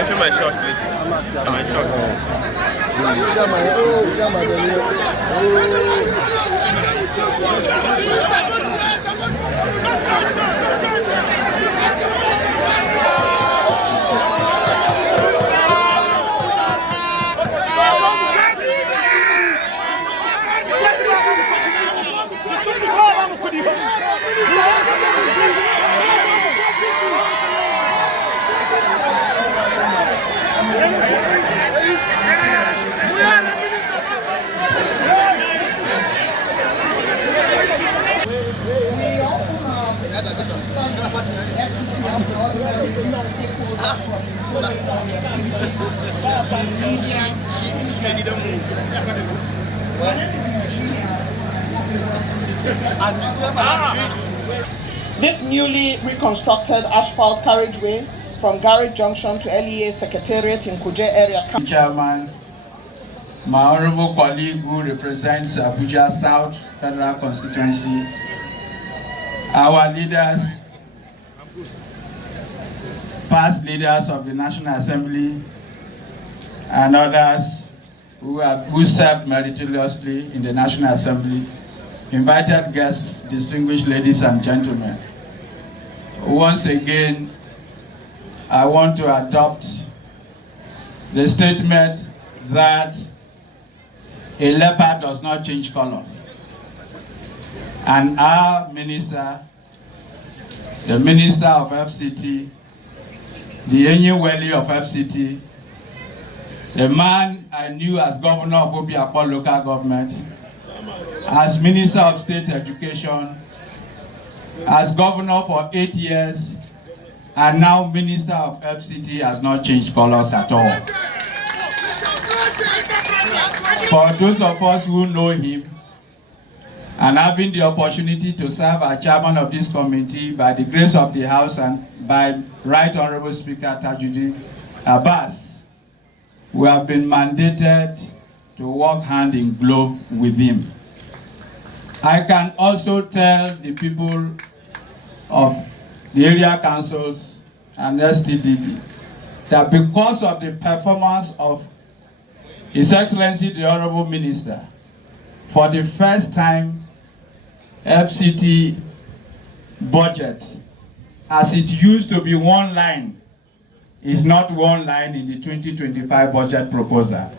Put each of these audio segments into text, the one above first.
Enter my shot, please. My shot. This newly reconstructed asphalt carriageway from Garage Junction to LEA Secretariat in Kuje area. Chairman, my honorable colleague who represents Abuja South Federal Constituency, our leaders, past leaders of the National Assembly, and others who served meritoriously in the National Assembly, invited guests, distinguished ladies and gentlemen. Once again, I want to adopt the statement that a leopard does not change colors. And our minister, the minister of FCT, the Enyeweli of FCT, the man I knew as governor of Obiakpo local government, as Minister of State Education, as governor for 8 years, and now Minister of FCT has not changed colors at all. For those of us who know him, and having the opportunity to serve as chairman of this committee by the grace of the House and by Right Honorable Speaker Tajuddin Abbas, we have been mandated to work hand in glove with him. I can also tell the people of the area councils and STDD that because of the performance of His Excellency the Honorable Minister, for the first time, FCT budget, as it used to be one line, is not one line in the 2025 budget proposal.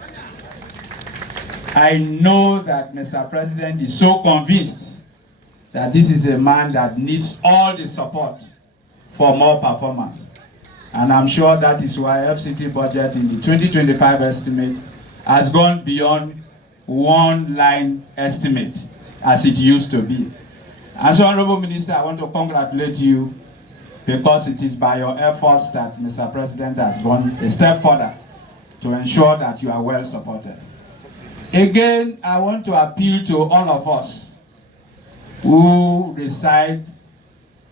I know that Mr. President is so convinced that this is a man that needs all the support for more performance. And I'm sure that is why FCT budget in the 2025 estimate has gone beyond one line estimate as it used to be. And so, Honorable Minister, I want to congratulate you because it is by your efforts that Mr. President has gone a step further to ensure that you are well supported. Again, I want to appeal to all of us who reside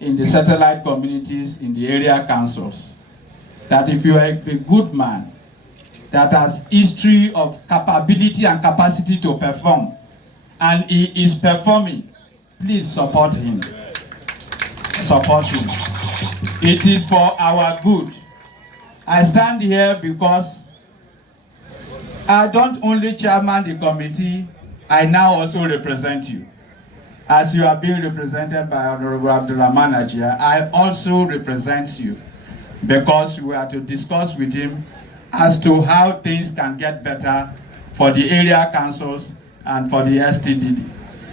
in the satellite communities in the area councils, that if you are a good man that has history of capability and capacity to perform, and he is performing, please support him. Support him. It is for our good. I stand here because I don't only chairman the committee, I now also represent you. As you are being represented by Honorable Abdulrahman Ajia, I also represent you because we are to discuss with him as to how things can get better for the area councils and for the STDD.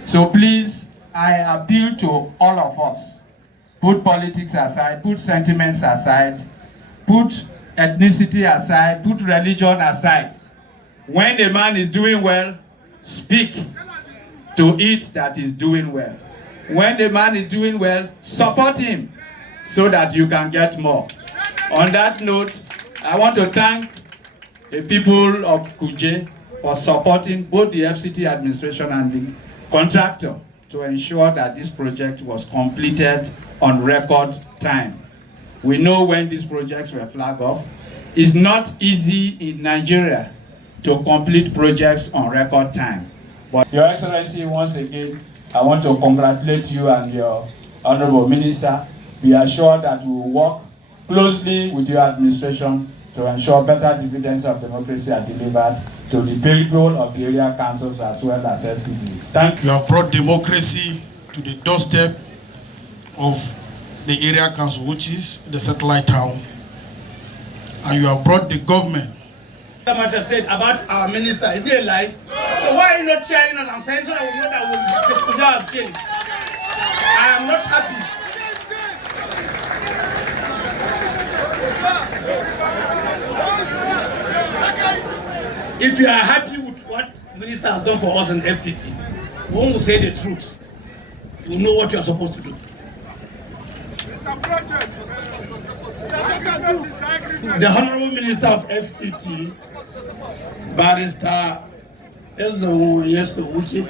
So please, I appeal to all of us, put politics aside, put sentiments aside, put ethnicity aside, put religion aside. When a man is doing well, speak to it that is doing well. When the man is doing well, support him so that you can get more. On that note, I want to thank the people of Kuje for supporting both the FCT administration and the contractor to ensure that this project was completed on record time. We know when these projects were flagged off. It's not easy in Nigeria to complete projects on record time. But Your Excellency, once again, I want to congratulate you and your Honorable Minister be assured that we will work closely with your administration to ensure better dividends of democracy are delivered to the people of the area councils as well as STD. Thank you. You have brought democracy to the doorstep of the area council, which is the satellite town. And you have brought the government. Much have said about our minister, is it a lie? So why are you not cheering us? I'm saying so I will know that we could have changed. I am not happy. If you are happy with what minister has done for us in FCT, one will say the truth. You know what you are supposed to do. The Honorable Minister of FCT, Barrister Wike,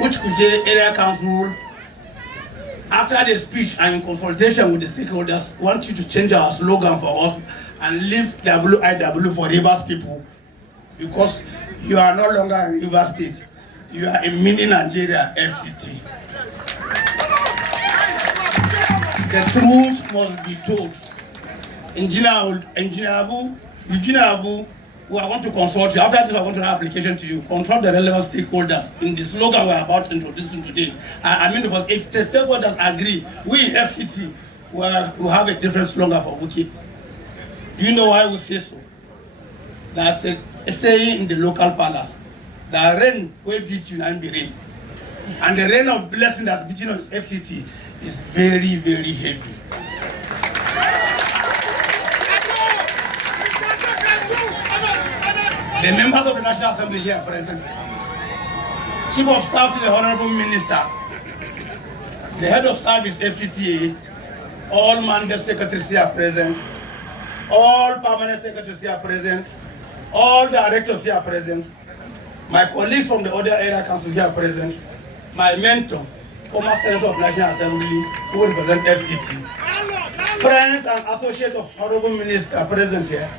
which Kuje Area Council, after the speech and in consultation with the stakeholders, want you to change our slogan for us and leave WIW for Rivers people, because you are no longer in Rivers State. You are in Mini Nigeria FCT. The truth must be told. Engineer Abu, we are going to consult you. After this, we are going to have application to you. Consult the relevant stakeholders in the slogan we are about to introduce today. I mean, if the stakeholders agree, we in FCT will have a different slogan for Wike. Do you know why we say so? That's a saying in the local palace. The rain will beat you and be rain. And the rain of blessing that's beating us FCT is very, very heavy. The members of the National Assembly here present, Chief of Staff to the Honorable Minister, the Head of Service FCTA, all mandate secretaries here present, all permanent secretaries here present, all directors here present, my colleagues from the other area council here present, my mentor, former Senator of National Assembly, who represent FCT, friends and associates of Honorable Minister present here,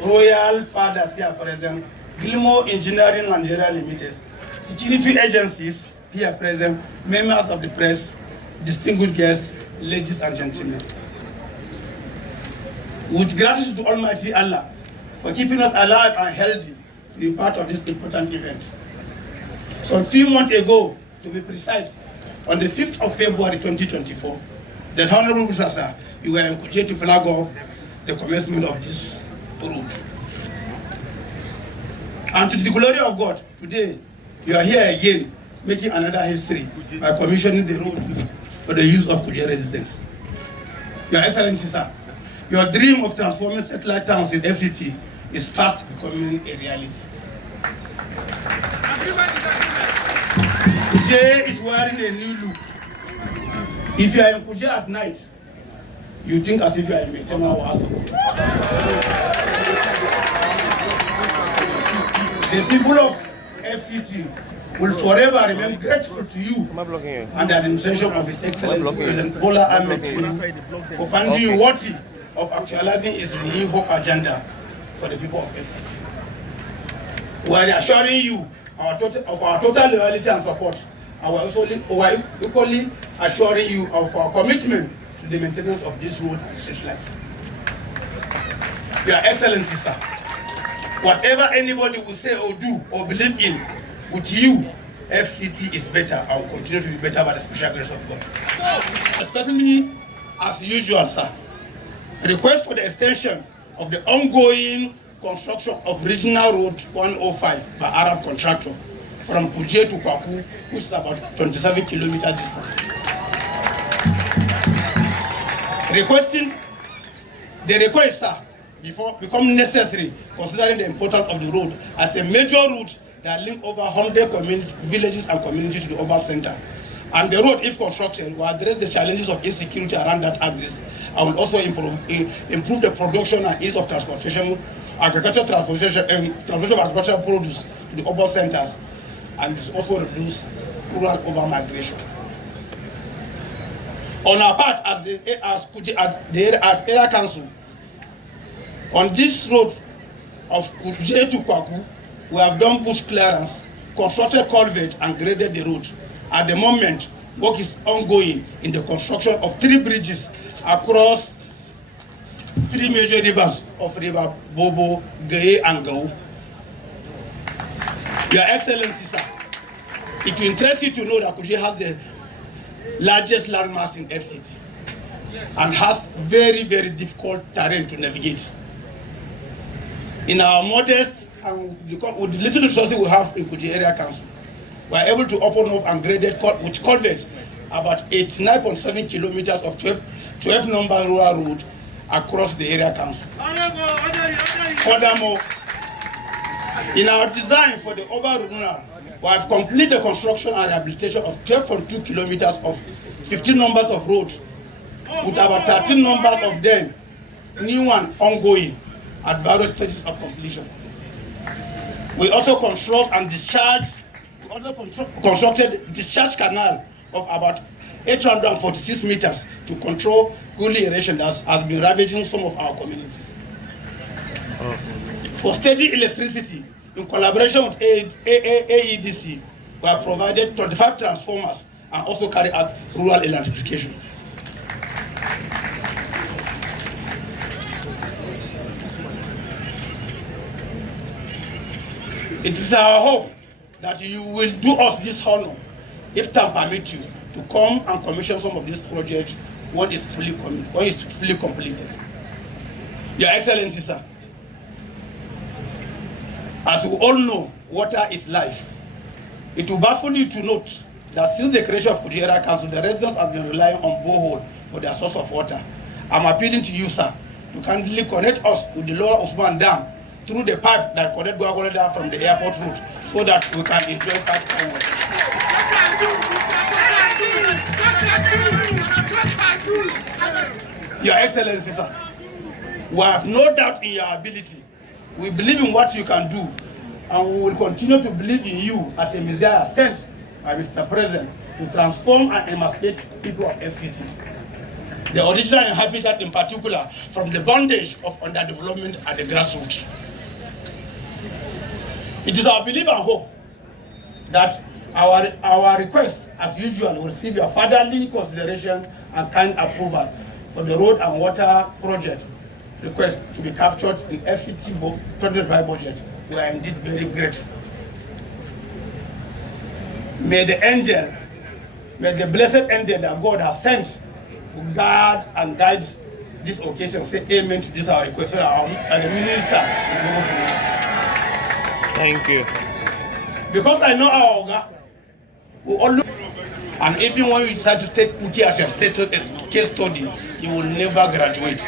Royal Fathers here present, Gilmore Engineering Nigeria Limited, security agencies here present, members of the press, distinguished guests, ladies and gentlemen. With gratitude to Almighty Allah for keeping us alive and healthy to be part of this important event. Some few months ago, to be precise, on the 5th of February 2024, the Honorable Mr. you were in Kuje to flag off the commencement of this road. And to the glory of God, today you are here again making another history by commissioning the road for the use of Kuje residents. Your Excellency, sir, your dream of transforming satellite towns in FCT is fast becoming a reality. Kuje is wearing a new look. If you are in Kuje at night, you think as if you are in Metema or Aso. The people of FCT will forever remain grateful to you and the administration of His Excellency President Bola Ahmed Tinubu for finding you worthy of actualizing his new hope agenda for the people of FCT. We are assuring you of our total loyalty and support, and we are equally assuring you of our commitment to the maintenance of this road and street light. Your Excellency, sir, whatever anybody will say or do or believe in, with you, FCT is better and will continue to be better by the special grace of God. Certainly, as usual, sir, a request for the extension of the ongoing construction of Regional Road 105 by Arab contractor from Kuje to Kwaku, which is about 27 kilometer distance. The request, sir, become necessary considering the importance of the road as a major route that links over 100 villages and communities to the urban center. And the road, if constructed, will address the challenges of insecurity around that axis and will also improve the production and ease of transportation, transportation of agricultural produce to the urban centers, and also reduce rural urban migration. On our part, as the area council, on this road of Kuje to Kwaku, we have done bush clearance, constructed culvert, and graded the road. At the moment, work is ongoing in the construction of 3 bridges across 3 major rivers of River Bobo, Gaye, and Gao. Your Excellency, sir, it will interest you to know that Kuje has the largest landmass in FCT and has very, very difficult terrain to navigate. In our modest and with the little resources we have in Kuje Area Council, we are able to open up and graded with culverts about 89.7 kilometers of 12 number rural road across the area council. Furthermore, in our design for the urban rural, we have completed the construction and rehabilitation of 12.2 kilometers of 15 numbers of roads, with about 13 numbers of them, new and ongoing, at various stages of completion. We also constructed discharge canal of about 846 meters to control gully erosion that has been ravaging some of our communities. For steady electricity, in collaboration with AEDC, we have provided 25 transformers and also carry out rural electrification. It is our hope that you will do us this honor, if time permits you, to come and commission some of these projects when it's fully completed. Your Excellency, sir, as we all know, water is life. It will baffle you to note that since the creation of Kuje Area Council, the residents have been relying on borehole for their source of water. I'm appealing to you, sir, to kindly connect us with the Lower Osman Dam through the pipe that connects Gwagwala Dam from the airport route, so that we can enjoy pipeline water. Your Excellency, sir, we have no doubt in your ability. We believe in what you can do, and we will continue to believe in you as a Messiah sent by Mr. President to transform and emancipate people of FCT, the original inhabitant in particular, from the bondage of underdevelopment at the grassroots. It is our belief and hope that our request, as usual, will receive your fatherly consideration and kind approval for the road and water project request to be captured in FCT 2025 budget. We are indeed very grateful. May the blessed angel that God has sent to guard and guide this occasion say amen to this our request, and the minister will go to. Thank you. Because I know our Oga will always, and even when you decide to take Kuje as your case study, you will never graduate.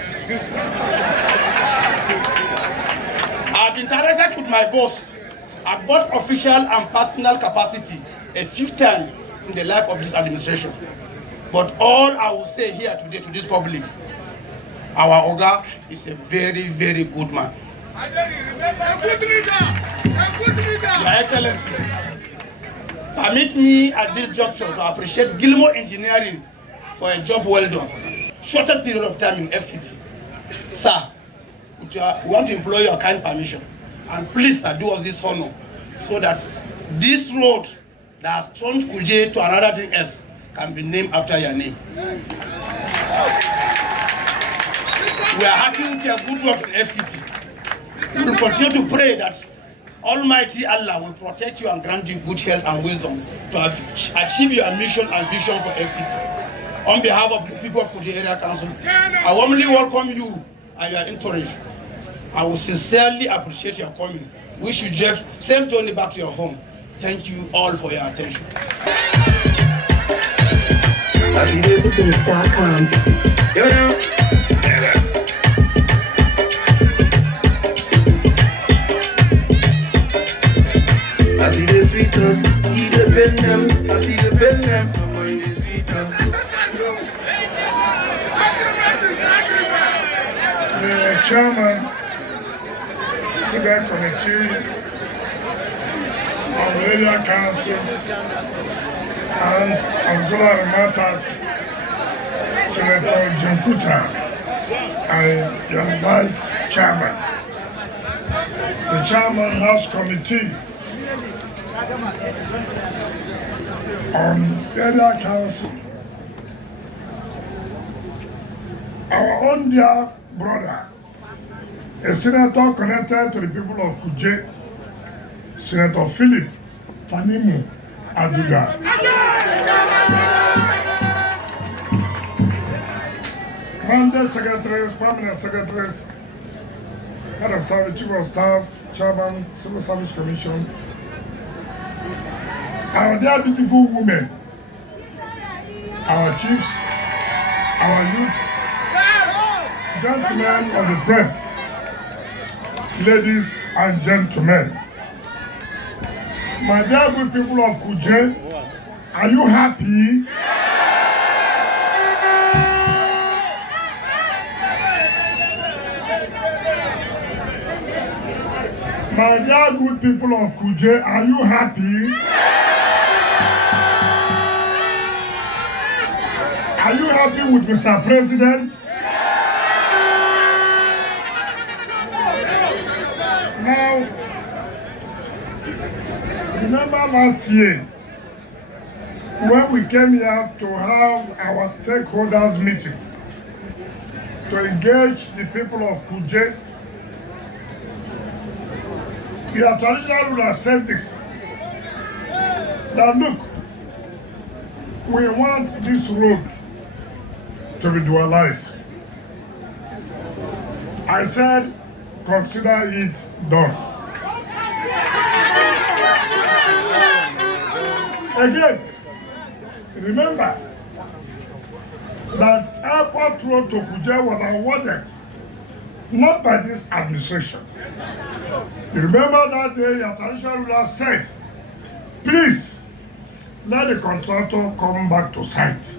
I've interacted with my boss at both official and personal capacity a 5th time in the life of this administration. But all I will say here today to this public, our Oga is a very, very good man. A good leader! Your Excellency, permit me at this juncture to appreciate Gilmore Engineering for a job well done. Shorter period of time in FCT. Sir, we want to employ your kind permission, and please do us this honor so that this road that has turned Kuje to another thing else can be named after your name. We are happy with your good work in FCT. We will continue to pray that Almighty Allah will protect you and grant you good health and wisdom to achieve your mission and vision for FCT. On behalf of the people of Kuje Area Council, I warmly welcome you and your entourage. I will sincerely appreciate your coming. Wish you Jeff safe journey back to your home. Thank you all for your attention. I see the sweetness, eat the pen them. I see the pen them, I'm in the sweetness. The chairman, Civil Committee of the Area Council and Auxiliary Matters, Senator Jimputa, and your Vice Chairman. The Chairman House Committee, Area Council, our own dear brother, a senator connected to the people of Kuje, Senator Philip Tanimu Aduga. Mandate secretaries, permanent secretaries, head of service, chief of staff, chairman, civil service commission, our dear beautiful women, our chiefs, our youths, gentlemen of the press, ladies and gentlemen. My dear good people of Kuje, are you happy? My dear good people of Kuje, are you happy? Are you happy with Mr. President? Now, remember last year when we came here to have our stakeholders meeting to engage the people of Kuje? Your traditional ruler said this, that look, we want this road to be dualized. I said, consider it done. Again, remember that airport road to Kuje was awarded not by this administration. You remember that day your traditional ruler said, please let the contractor come back to site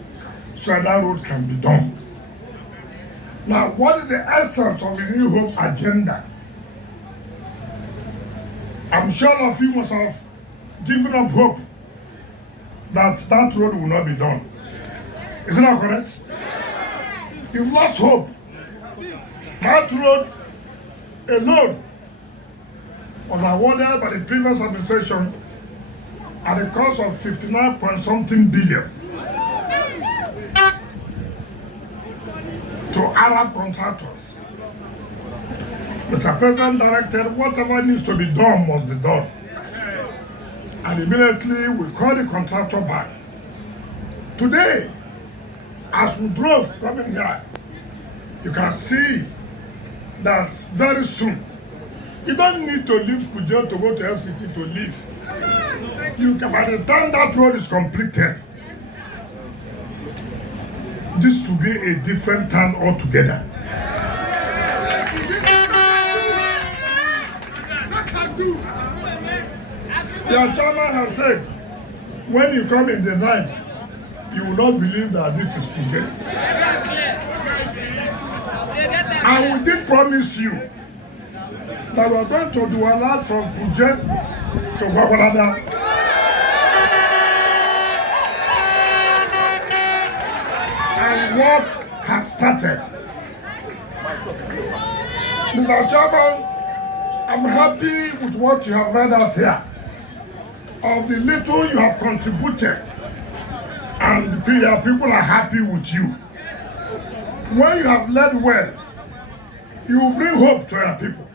so that road can be done. Now, what is the essence of the New Hope agenda? I'm sure all of you must have given up hope that that road will not be done. Isn't that correct? You've lost hope. That road alone was awarded by the previous administration at the cost of 59-point-something billion to Arab contractors. Mr. President directed whatever needs to be done must be done. And immediately we called the contractor back. Today, as we drove coming here, you can see that very soon, you don't need to leave Kuje to go to FCT to live. You can, by the time that road is completed, this will be a different town altogether. Your chairman has said, when you come in the night, you will not believe that this is Kuje. And we did promise you that we are going to do a lot from Kuje to Gwagwalada. And work has started. Mr. Chairman, I'm happy with what you have read out here. Of the little you have contributed, and the people are happy with you. When you have led well, you will bring hope to your people.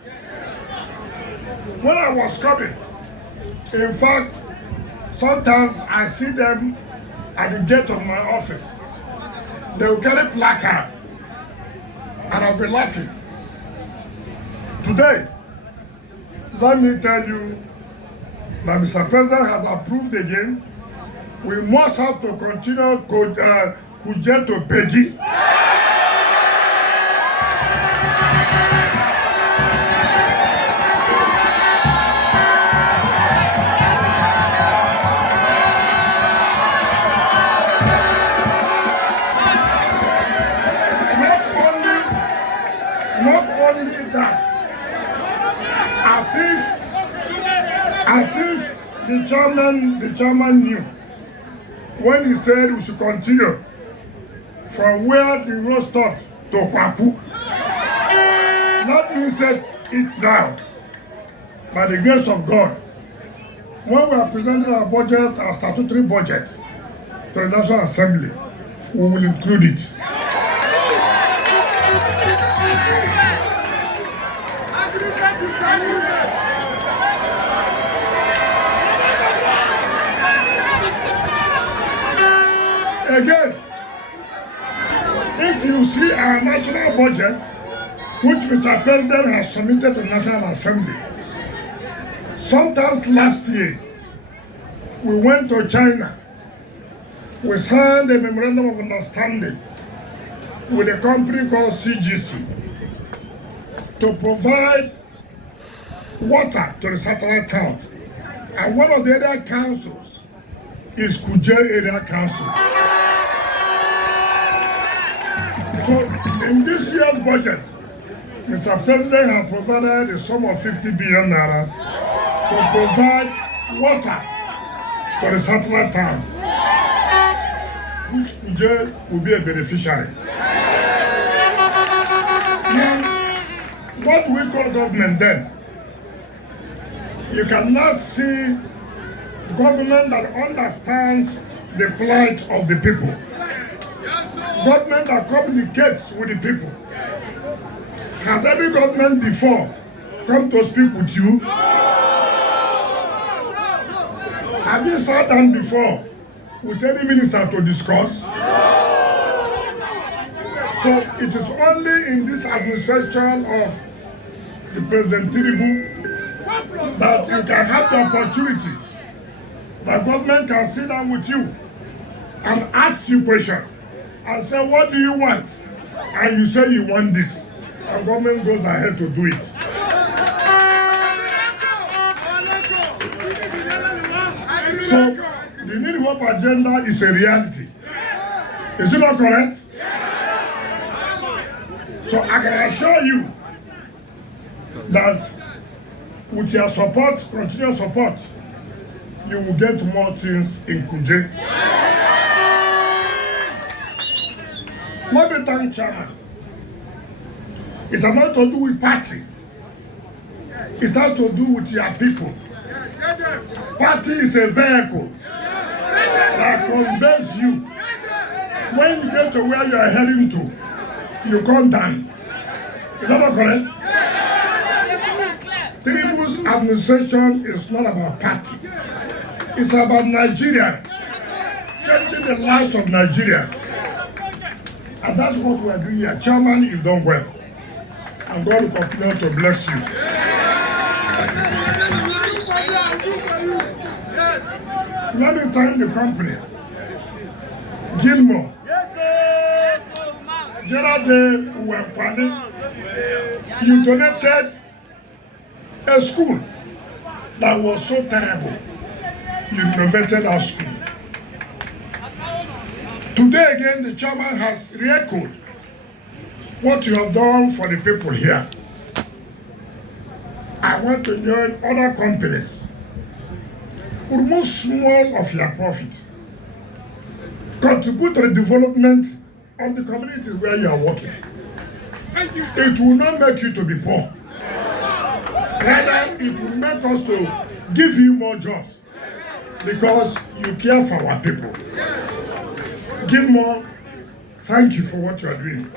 When I was coming, in fact, sometimes I see them at the gate of my office. They will carry placards, and I'll be laughing. Today, let me tell you that Mr. President has approved again. We must have to continue Kuje to Peggy. Not only that, as if the chairman knew when he said we should continue from where the road stopped to Kwaku. Let me say it now, by the grace of God. When we are presenting our budget, our statutory budget, to the National Assembly, we will include it. Again, if you see our national budget, which Mr. President has submitted to the National Assembly, sometimes last year, we went to China. We signed a memorandum of understanding with a company called CGC to provide water to the satellite town. And one of the area councils is Kuje Area Council. So in this year's budget, Mr. President has provided a sum of 50 billion naira to provide water to the satellite town, which Kuje will be a beneficiary. Now, what we call government then, you cannot see government that understands the plight of the people. Government that communicates with the people. Has any government before come to speak with you? Have you sat down before with any minister to discuss? So it is only in this administration of the President Tinubu that you can have the opportunity that government can sit down with you and ask you questions and say, what do you want? And you say you want this. And government goes ahead to do it. So the Need Hope agenda is a reality. Is it not correct? So I can assure you that with your support, continuous support, you will get more things in Kuje. Let me thank Chairman. It has not to do with party. It has to do with your people. Party is a vehicle that conveys you. When you get to where you are heading to, you come down. Is that not correct? Tinubu's administration is not about party. It's about Nigerians, changing the lives of Nigerians. And that's what we are doing here. Chairman, you've done well. And God will continue to bless you. Let me thank the company. Gilmore. Gerard, you donated a school that was so terrible. You renovated our school. Today again, the chairman has re-echoed what you have done for the people here. I want to join other companies who remove small of your profit, contribute to the development of the communities where you are working. It will not make you to be poor. Rather, it will make us to give you more jobs because you care for our people. Gilmore, thank you for what you are doing.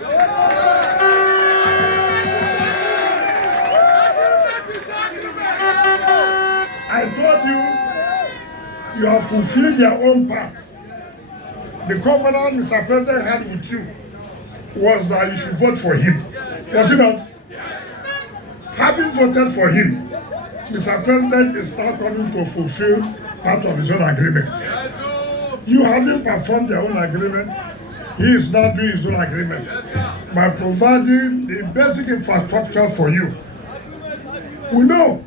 I told you, you have fulfilled your own part. The covenant Mr. President had with you was that you should vote for him. Was it not? Having voted for him, Mr. President is now coming to fulfill part of his own agreement. You haven't performed your own agreement. He is now doing his own agreement by providing the basic infrastructure for you. We know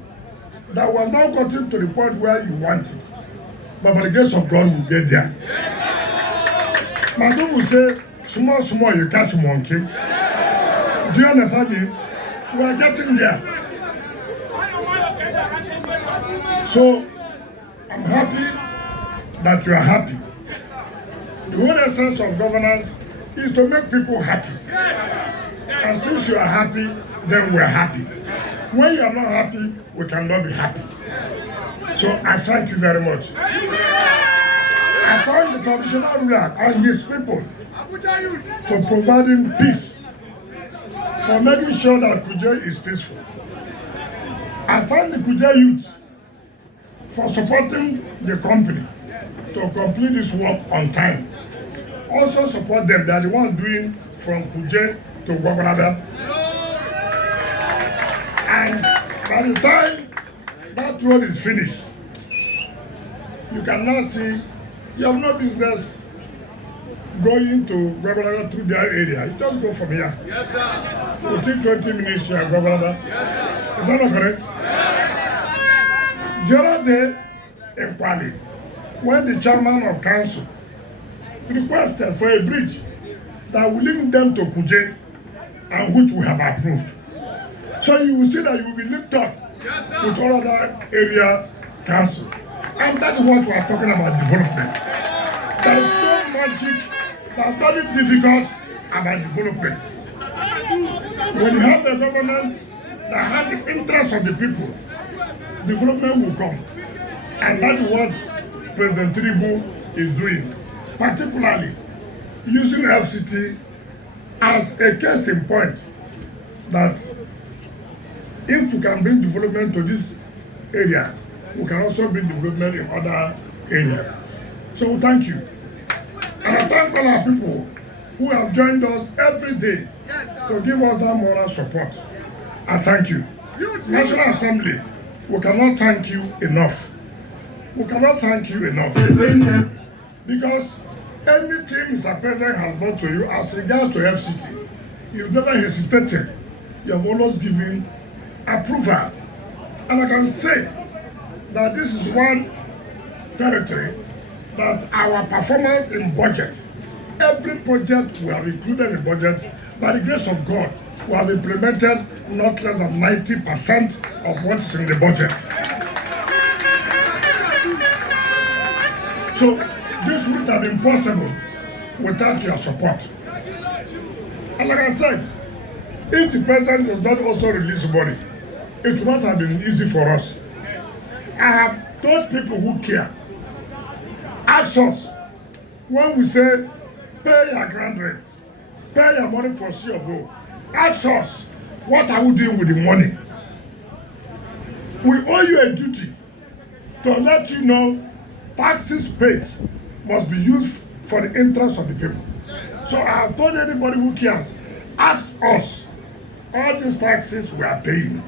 that we have not gotten to the point where you want it, but by the grace of God, we'll get there. My people say, small, small, you catch monkey. Do you understand me? We are getting there. So, I'm happy that you are happy. The whole essence of governance is to make people happy. And since you are happy, then we are happy. When you are not happy, we cannot be happy. So I thank you very much. I I thank the traditional ruler and his people for providing peace, for making sure that Kuje is peaceful. I thank the Kuje youth for supporting the company to complete this work on time. Also support them, they are the ones doing from Kuje to Gwagwarada. And by the time that road is finished, you can now see you have no business going to Gwagwarada through their area. You just go from here. Yes, sir. Within 20 minutes you are Gwagwarada. Yes, is that not correct? Yes. The other day in Kwali, when the chairman of council requested for a bridge that will link them to Kuje, and which we have approved. So you will see that you will be linked up with all other area council. And that is what we are talking about, development. There is no magic, there is nothing difficult about development. When you have a government that has the interest of the people, development will come. And that is what President Tinubu is doing, particularly using FCT as a case in point that if we can bring development to this area, we can also bring development in other areas. So thank you. And I thank all our people who have joined us every day to give us that moral support. I thank you. National Assembly, we cannot thank you enough. We cannot thank you enough. Because anything Mr. President has brought to you as regards to FCT, you've never hesitated. You have always given approval. And I can say that this is one territory that our performance in budget, every project we have included in budget, by the grace of God, we have implemented not less than 90% of what's in the budget. So this would have been possible without your support. And like I said, if the president does not also release money, it would not have been easy for us. I have those people who care. Ask us when we say pay your grand rent, pay your money for C of O. Ask us what are we doing with the money. We owe you a duty to let you know taxes paid must be used for the interest of the people. So I have told anybody who cares, ask us, all these taxes we are paying,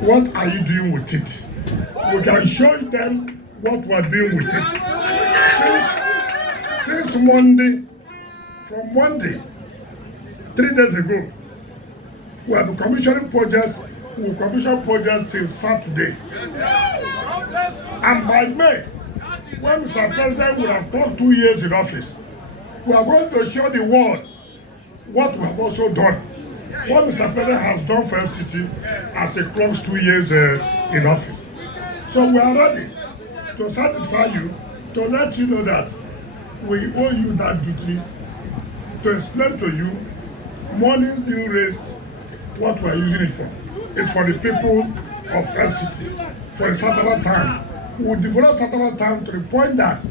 what are you doing with it? We can show them what we are doing with it. Since Monday, from Monday, 3 days ago, we have been commissioning projects, we will commission projects till Saturday. And by May, when Mr. President will have done 2 years in office, we are going to show the world what we have also done. What Mr. President has done for FCT as a close 2 years in office. So we are ready to satisfy you, to let you know that we owe you that duty, to explain to you money being raised, what we are using it for. It's for the people of FCT, for the Saturday time. We will develop Saturday time to the point that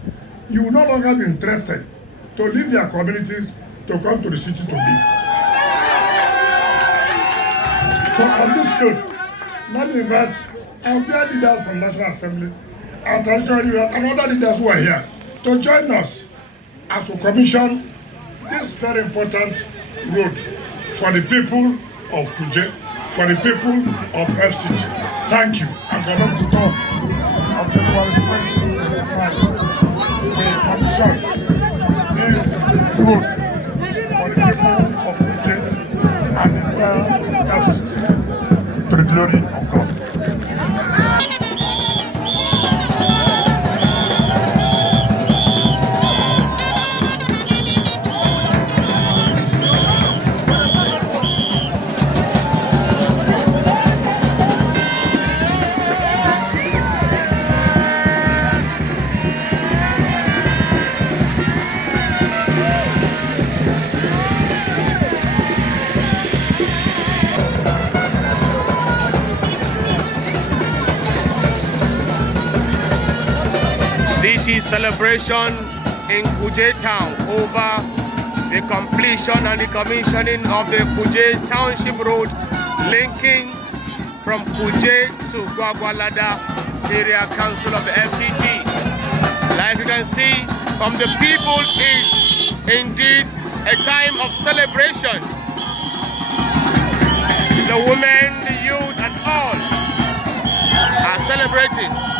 you will no longer be interested to leave their communities to come to the city to live. So on this note, let me invite our dear leaders from National Assembly, our traditional leaders, and other leaders who are here to join us as we commission this very important road for the people of Kuje, for the people of FCT. Thank you. I'm going to talk of February 2025. We commission this road for the people of Kuje and the entire FCT to the glory of God. This is celebration in Kuje town over the completion and the commissioning of the Kuje Township Road linking from Kuje to Gwagwalada Area Council of the FCT. Like you can see from the people, it's indeed a time of celebration. The women, the youth and all are celebrating.